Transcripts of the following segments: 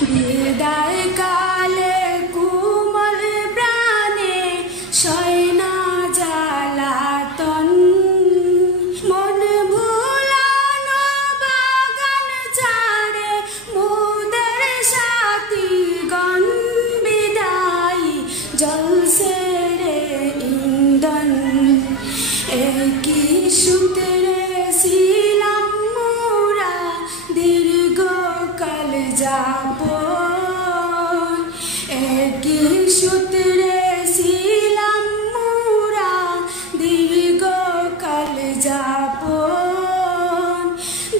বিদায় কালে কুমল প্রাণে শয়না জ্বালাতন মন ভুলানো বাগান ছাড়ে মুদের সাথীগণ বিদায় জলসে রে ইন্ধন একই সূত্রে ছিলাম মোরা দীর্ঘকাল যাবত একই সূত্রে ছিলাম মোরা দীর্ঘকাল যাবত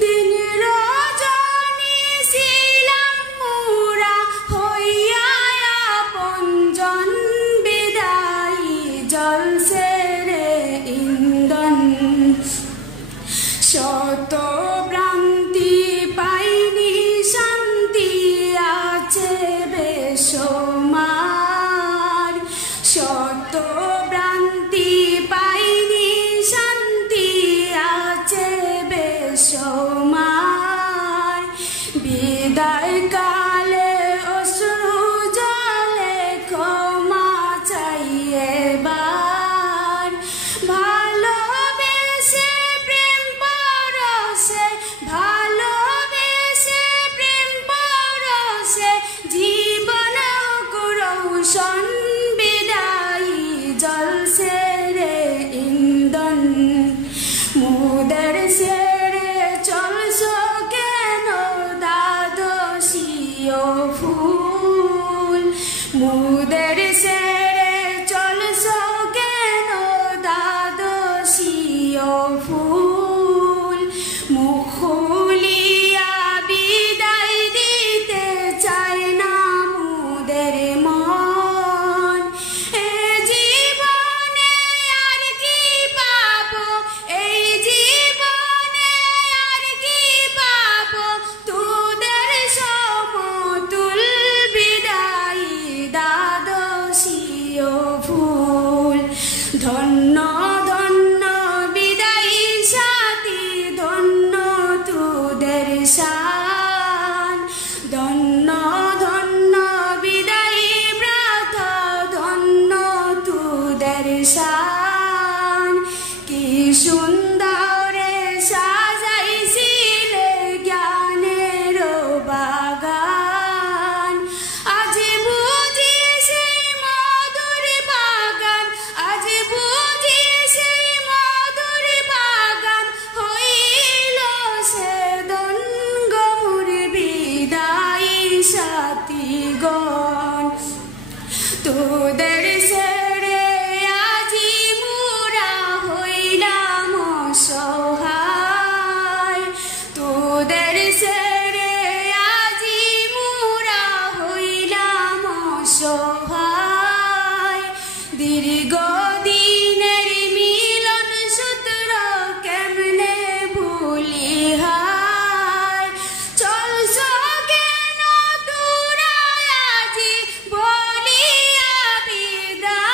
দিন রজনী ছিলাম মোরা হইয়া আপনজন বিদায় জলসে রে ইন্ধন শত ভ্রান্তি পাইনি শান্তি আছে বেসমার শত ভ্রান্তি পাইনি শান্তি আছে বেসমার বিদায় কালে অশ্রু জলে ক্ষমা চাই এবার ভালোবেসে প্রেম পরশে ভালোবেসে প্রেম পরশে জীবন রৌশন বিদায় জলসে রে ইন্ধন মুদের সেরে চলছ কেন দ্বাদশীয় ফুল মুদের সেরে চলছ কেন দ্বাদশীয় ফুল মুখ খুলিয়া বিদায় দিতে চায় না মুদের মন এ জীবনে আর কি পাবো এই জীবনে আর কি পাবো তোদের সমতুল বিদায় দ্বাদশীয় ফুল ধন্য ধন্য বিদায়ী সাথী ধন্য তোদের শান ধন্য ধন্য বিদায়ী ব্রত ধন্য তোদের শান কি সুন্দরে সাজাইছিলে জ্ঞানের বাগান আজ বুঝি সেই মধুর বাগান আজ বুঝি সেই মধুর বাগান হইল সেদন গমুর বিদায়ী সাথীগণ তোদের ছেড়ে আজি মোরা হইলাম অসহায় তোদের ছেড়ে আজি মোরা হইলাম অসহায় দীর্ঘদিনের মিলন সূত্র কেমনে ভুলি হায় চলছ কেন তোরা আজি বলিয়া বিদায়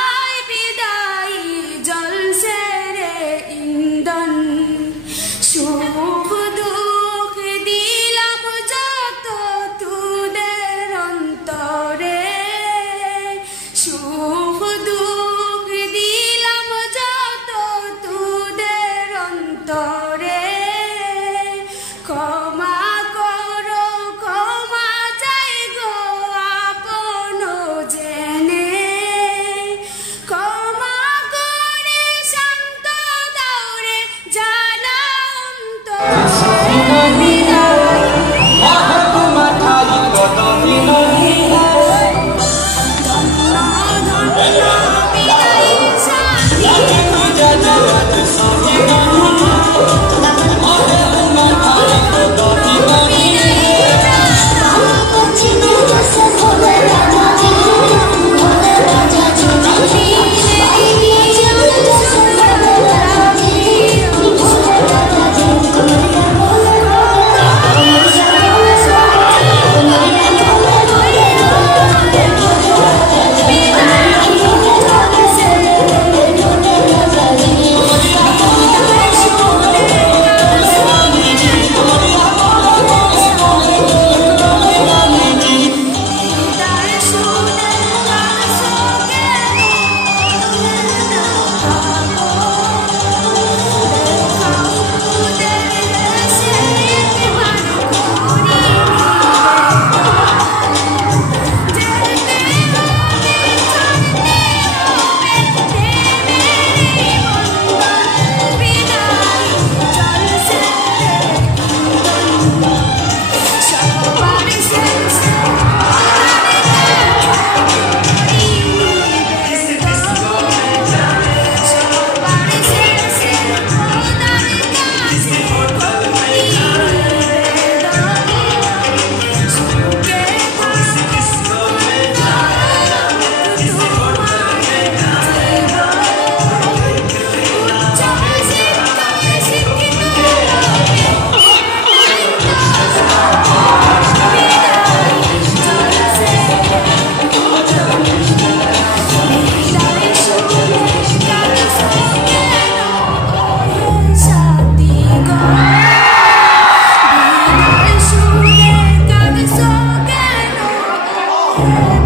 Allah.